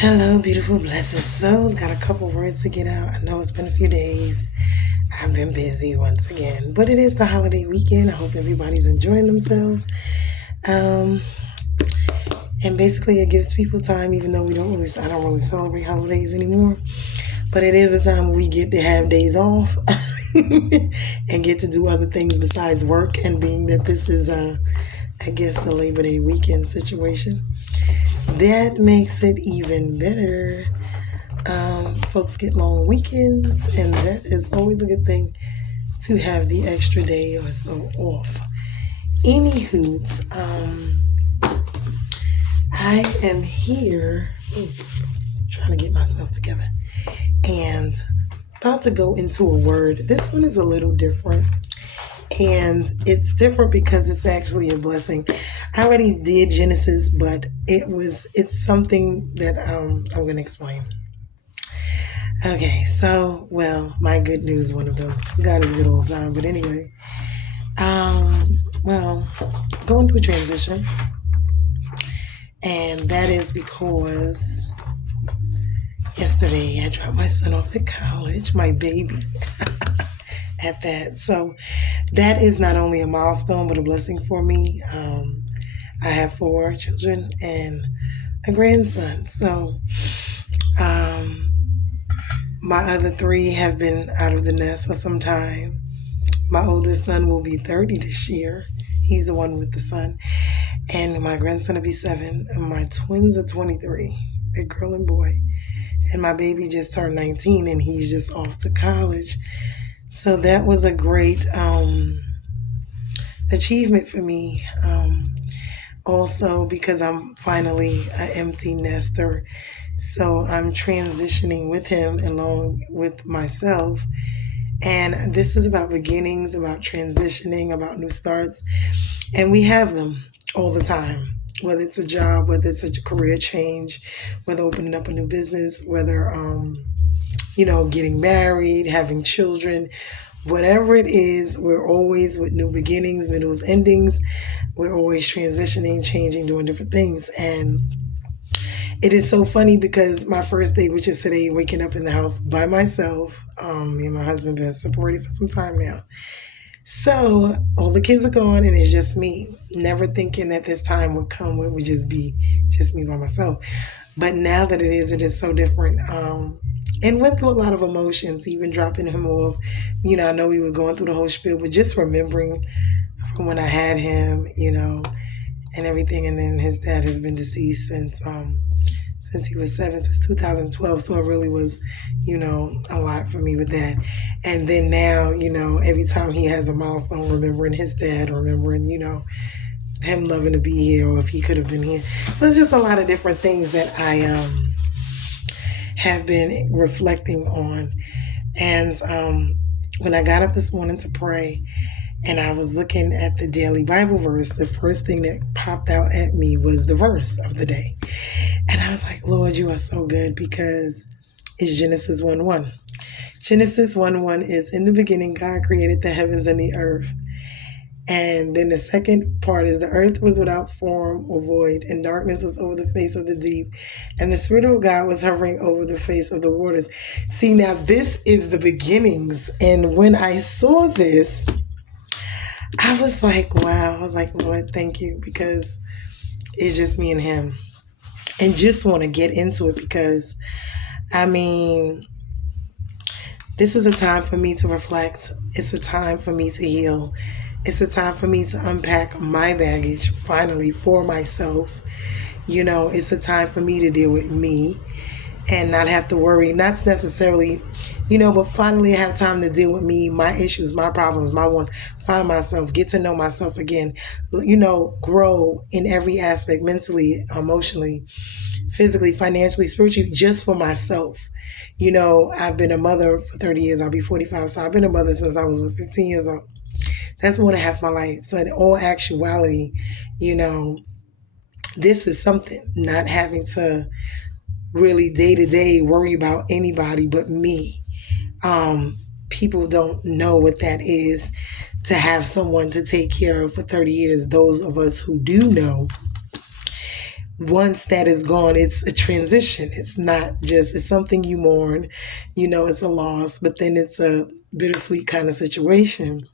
Hello, beautiful, blessed souls. Got a couple words to get out. I know it's been a few days. I've been busy once again, but it is the holiday weekend. I hope everybody's enjoying themselves. Um, and basically, it gives people time, even though I don't really celebrate holidays anymore. But it is a time we get to have days off and get to do other things besides work. And being that this is, I guess, the Labor Day weekend situation, that makes it even better. Folks get long weekends, and that is always a good thing to have the extra day or so off. Any hoots, I am here trying to get myself together and about to go into a word. This one is a little different, and it's different because it's actually a blessing. I already did Genesis, but it's something that I'm going to explain. Okay, so, my good news, one of them, because God is good all the time. But anyway, well, going through transition, and that is because yesterday I dropped my son off at college, my baby, at that. So that is not only a milestone, but a blessing for me. I have 4 children and a grandson. So, my other 3 have been out of the nest for some time. My oldest son will be 30 this year. He's the one with the son. And my grandson will be 7. And my twins are 23, a girl and boy. And my baby just turned 19 and he's just off to college. So that was a great achievement for me. Also because I'm finally an empty nester. So I'm transitioning with him along with myself. And this is about beginnings, about transitioning, about new starts. And we have them all the time, whether it's a job, whether it's a career change, whether opening up a new business, whether, getting married, having children, whatever it is, we're always with new beginnings, middles, endings. We're always transitioning, changing, doing different things. And it is so funny because my first day, which is today, waking up in the house by myself, me and my husband been separated for some time now. So all the kids are gone and it's just me. Never thinking that this time would come where it would just be just me by myself. But now that it is so different. And went through a lot of emotions, even dropping him off. I know we were going through the whole spiel, but just remembering from when I had him, and everything. And then his dad has been deceased since he was 7, since 2012. So it really was, a lot for me with that. And then now, every time he has a milestone, remembering his dad, remembering, him loving to be here or if he could have been here. So it's just a lot of different things that I have been reflecting on. And when I got up this morning to pray, and I was looking at the daily Bible verse, the first thing that popped out at me was the verse of the day. And I was like, Lord, you are so good, because it's Genesis 1:1. Genesis 1:1 is, in the beginning, God created the heavens and the earth. And then the second part is, the earth was without form or void, and darkness was over the face of the deep, and the Spirit of God was hovering over the face of the waters. See, now this is the beginnings. And when I saw this, I was like, wow. I was like, Lord, thank you, because it's just me and him. And just want to get into it because, this is a time for me to reflect. It's a time for me to heal. It's a time for me to unpack my baggage finally for myself. It's a time for me to deal with me and not have to worry, not necessarily, but finally I have time to deal with me, my issues, my problems, my wants, find myself, get to know myself again, grow in every aspect, mentally, emotionally, physically, financially, spiritually, just for myself. I've been a mother for 30 years. I'll be 45. So I've been a mother since I was 15 years old. That's more than half my life. So in all actuality, this is something, not having to really day to day worry about anybody but me. People don't know what that is, to have someone to take care of for 30 years. Those of us who do know, once that is gone, it's a transition. It's not just, it's something you mourn, it's a loss, but then it's a bittersweet kind of situation,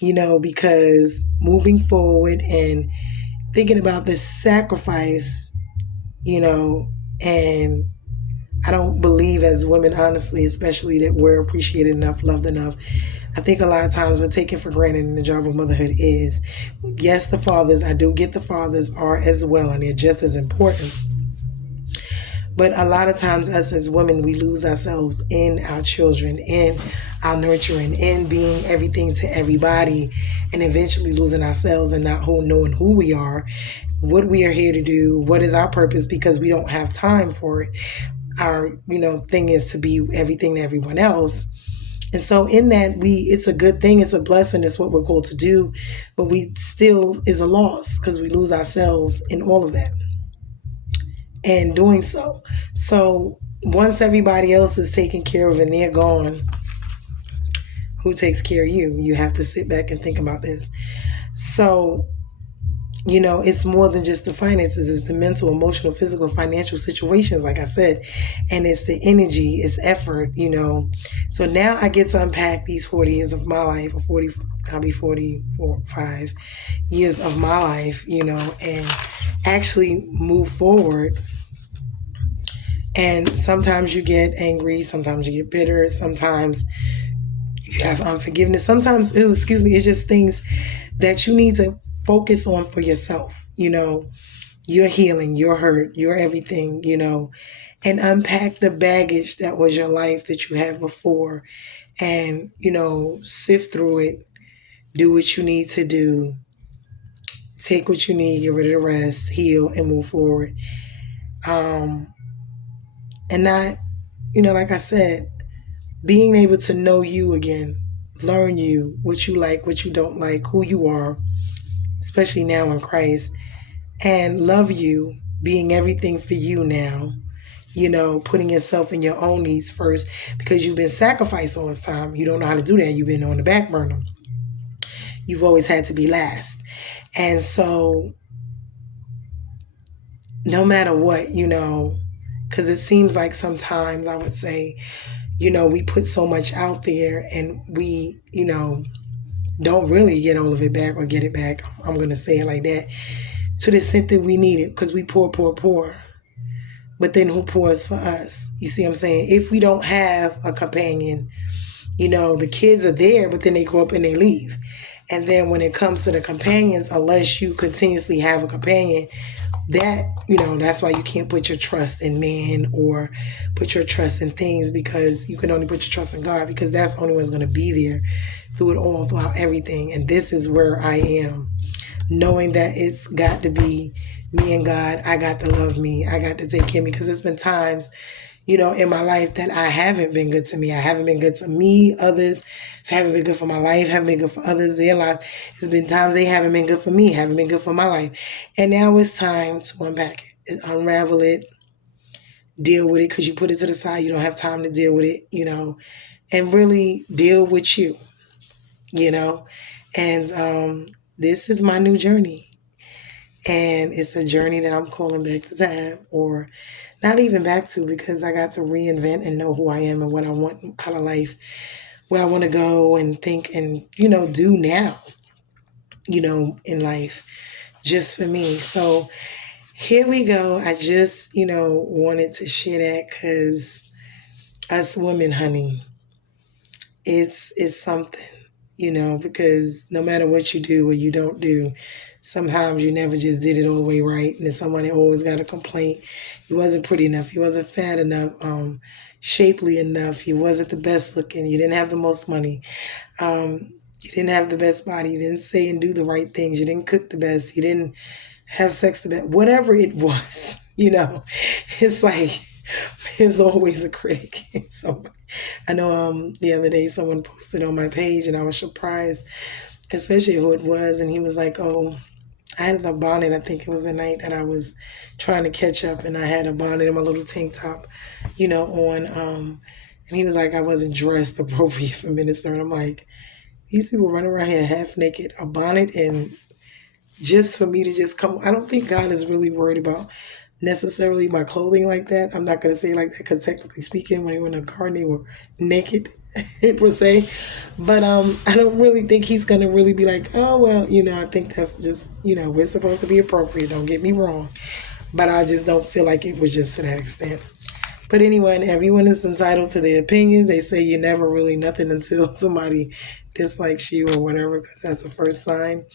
because moving forward and thinking about this sacrifice, and I don't believe as women, honestly, especially that we're appreciated enough, loved enough. I think a lot of times we're taken for granted, and the job of motherhood is, yes, the fathers, I do get the fathers are as well, and they're just as important. But a lot of times, us as women, we lose ourselves in our children, in our nurturing, in being everything to everybody, and eventually losing ourselves and not knowing who we are, what we are here to do, what is our purpose, because we don't have time for it. Our, thing is to be everything to everyone else. And so in that, it's a good thing, it's a blessing, it's what we're called to do, but we still is a loss because we lose ourselves in all of that and doing so. So once everybody else is taken care of and they're gone, who takes care of you? You have to sit back and think about this. So, it's more than just the finances. It's the mental, emotional, physical, financial situations, like I said. And it's the energy, it's effort, So now I get to unpack these 40 years of my life, or I'll be 44, 5 years of my life, and actually move forward. And sometimes you get angry, sometimes you get bitter, sometimes you have unforgiveness, sometimes, it's just things that you need to focus on for yourself, your healing, your hurt, your everything, and unpack the baggage that was your life that you had before, and, sift through it, do what you need to do, take what you need, get rid of the rest, heal, and move forward. And not, like I said, being able to know you again, learn you, what you like, what you don't like, who you are, especially now in Christ, and love you, being everything for you now, putting yourself and your own needs first, because you've been sacrificed all this time. You don't know how to do that. You've been on the back burner. You've always had to be last. And so no matter what, because it seems like sometimes, I would say, we put so much out there and we, don't really get all of it back or get it back. I'm going to say it like that, to the extent that we need it, because we pour. But then who pours for us? You see what I'm saying? If we don't have a companion, the kids are there, but then they grow up and they leave. And then when it comes to the companions, unless you continuously have a companion, that, that's why you can't put your trust in man or put your trust in things, because you can only put your trust in God, because that's the only one's going to be there through it all, throughout everything. And this is where I am, knowing that it's got to be me and God. I got to love me. I got to take care of me, because there's been times, in my life that I haven't been good to me. I haven't been good to me, others haven't been good for my life, haven't been good for others, their life. There's been times they haven't been good for me, haven't been good for my life. And now it's time to unpack it, unravel it, deal with it, because you put it to the side. You don't have time to deal with it, and really deal with you, And this is my new journey. And it's a journey that I'm calling back to have, or not even back to, because I got to reinvent and know who I am and what I want out of life, where I want to go and think and, do now, in life, just for me. So here we go. I just, wanted to share that, because us women, honey, it's something, because no matter what you do or you don't do, sometimes you never just did it all the way right. And then somebody always got a complaint. You wasn't pretty enough. You wasn't fat enough, shapely enough. You wasn't the best looking. You didn't have the most money. You didn't have the best body. You didn't say and do the right things. You didn't cook the best. You didn't have sex the best. Whatever it was, it's like, there's always a critic. So I know the other day someone posted on my page, and I was surprised, especially who it was. And he was like, oh, I had a bonnet. I think it was the night that I was trying to catch up, and I had a bonnet and my little tank top, on. And he was like, I wasn't dressed appropriate for minister. And I'm like, these people running around here half naked, a bonnet and just for me to just come. I don't think God is really worried about necessarily my clothing like that. I'm not going to say like that because technically speaking, when they were in the garden, they were naked per se. But I don't really think he's going to really be like, oh, well, I think that's just, we're supposed to be appropriate. Don't get me wrong. But I just don't feel like it was just to that extent. But anyway, everyone is entitled to their opinions. They say you're never really nothing until somebody dislikes you or whatever, because that's the first sign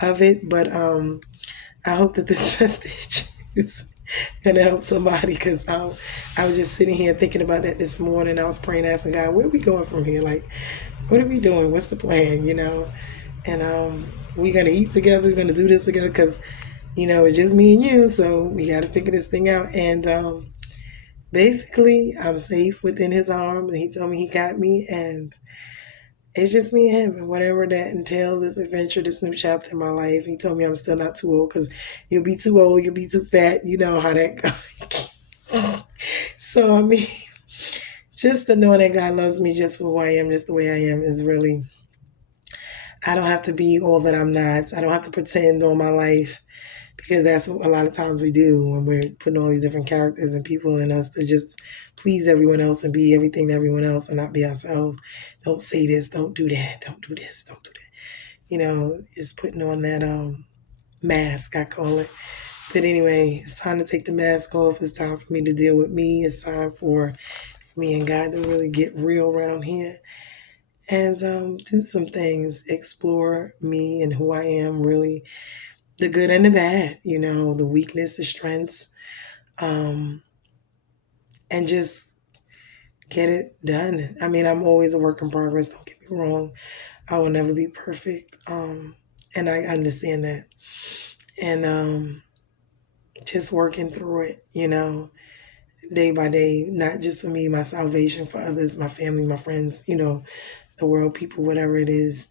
of it. But I hope that this message is gonna help somebody, because I was just sitting here thinking about that this morning. I was praying, asking God, where are we going from here? Like, what are we doing? What's the plan? And we're gonna eat together. We're gonna do this together because it's just me and you. So we got to figure this thing out. And basically, I'm safe within his arms, and he told me he got me, and it's just me and him, and whatever that entails, this adventure, this new chapter in my life. He told me I'm still not too old, because you'll be too old, you'll be too fat. You know how that goes. So, I mean, just the knowing that God loves me just for who I am, just the way I am, is really, I don't have to be all that I'm not. I don't have to pretend all my life, because that's what a lot of times we do when we're putting all these different characters and people in us to just please everyone else and be everything to everyone else and not be ourselves. Don't say this, don't do that, don't do this, don't do that. Just putting on that mask, I call it. But anyway, it's time to take the mask off. It's time for me to deal with me. It's time for me and God to really get real around here and do some things, explore me and who I am, really, the good and the bad, the weakness, the strengths, and just get it done. I mean, I'm always a work in progress. Don't get me wrong. I will never be perfect. And I understand that. And just working through it, day by day, not just for me, my salvation, for others, my family, my friends, the world, people, whatever it is.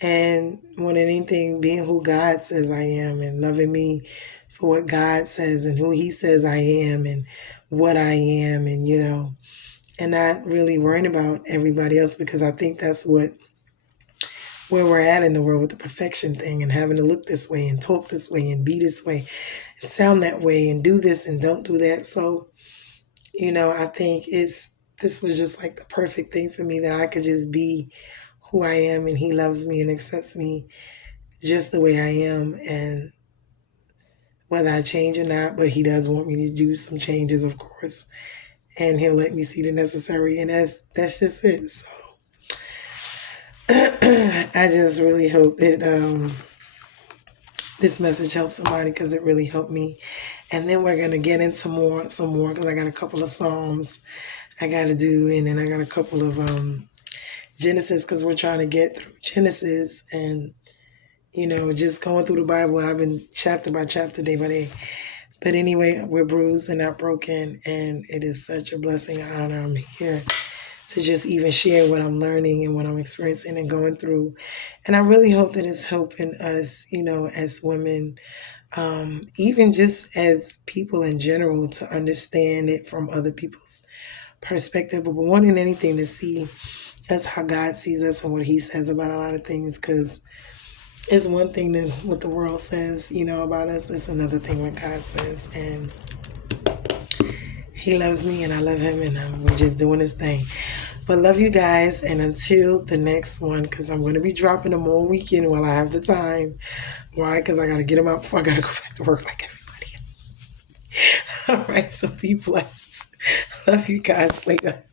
And more than anything, being who God says I am and loving me for what God says and who he says I am and what I am, and not really worrying about everybody else, because I think that's where we're at in the world, with the perfection thing and having to look this way and talk this way and be this way and sound that way and do this and don't do that. So, I think this was just like the perfect thing for me, that I could just be who I am, and he loves me and accepts me just the way I am, and whether I change or not, but he does want me to do some changes, of course, and he'll let me see the necessary, and that's just it. So I just really hope that this message helps somebody, because it really helped me. And then we're gonna get into some more, because I got a couple of Psalms I gotta do, and then I got a couple of Genesis, because we're trying to get through Genesis, and just going through the Bible. I've been chapter by chapter, day by day. But anyway, we're bruised and not broken, and it is such a blessing and honor. I'm here to just even share what I'm learning and what I'm experiencing and going through. And I really hope that it's helping us, as women, even just as people in general, to understand it from other people's perspective, but more than anything, to see us how God sees us and what he says about a lot of things, because it's one thing that what the world says, about us. It's another thing what God says, and he loves me and I love him, and we're just doing his thing. But love you guys, and until the next one, because I'm going to be dropping them all weekend while I have the time. Why? Because I got to get them out before I got to go back to work like everybody else. All right, so be blessed. Love you guys. Later.